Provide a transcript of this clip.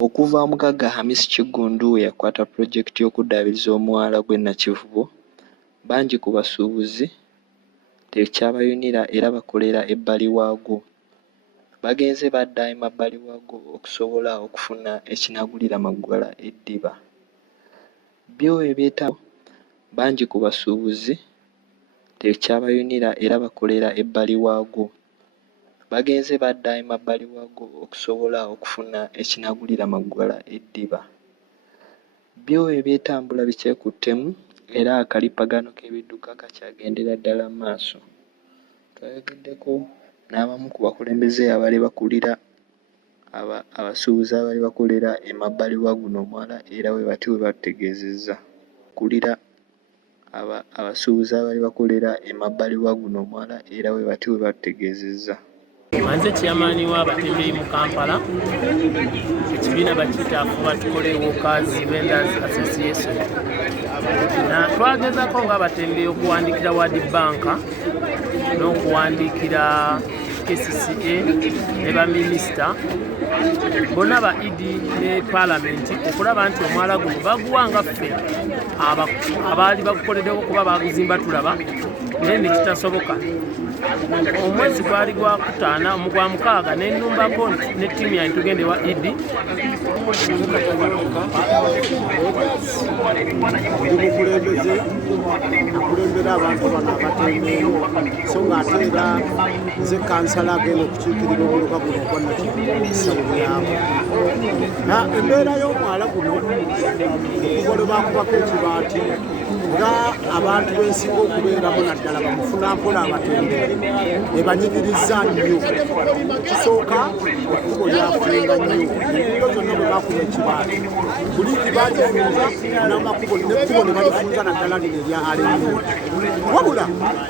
Okuva omugagga Hamisi Kigundu we yakwata pulojekiti y'okuddaabiriza omwala gw'e Nakivubo, bangi ku basuubuzi tekyabayunira era bakolera ebbali waagwo. Bagenze badda emabbali waagwo okusobola okufuna ekinaagulira Maggala eddiba. Byo ebyetaago bangi ku basuubuzi tekyabayunira era bakolera ebbali waagwo. Bagenze badda emabbali waagwo okusobola okufuna ekinaagulira Maggala eddiba. Byo ebyetambula bikyekuttemu era akalipagano k'ebidduka kakyagendera ddala mu maaso. Twayogeddeko n'abamu ku bakulembeze abali bakulira abasuubuzi abali bakolera emabbali wa guno omwala era bwe bati bwe batutegeezezza. Abasuubuzi abali bakolera emabbali wa guno omwala era bwe bati bwe batutegeezezza. Manze chairman w'abatembeeyi mu Kampala, ekibiina bakiyita Afuba Tukole Workers Vendors Association. Twagezaako ng'abatembeeyi okuwandiikira World Bank n'okuwandiikira KCCA ne baminisita bonna ba ED ne Paalamenti okulaba nti omwala guno baguwanga ffe abaali bagukoleddeko kuba baguzimba tulaba naye ne kitasoboka. Omwezi gwali gwa kutaana mu gwa mukaaga ne nnumbako ne ttiimu yange tugende wa ED. Okulembera abantu bano abatembeeyo so ng'ate era nze kansala agenda okukiikirira omuluka guno ogwa Nakivubo omusawo byabo. Embeera y'omwala guno okugole bakubako ekibaati nga abantu bensinga okubeeramu naddala bamufuna mpola abatembeeyi ebanyigiriza nnyo. Ekisooka ekkubo lyafunga nnyo, enguudo zonna bwe bakuba ekibaati buliiki bagifunza n'amakubo n'ekkubo ne balifunza naddala lino erya Alengo. Wabula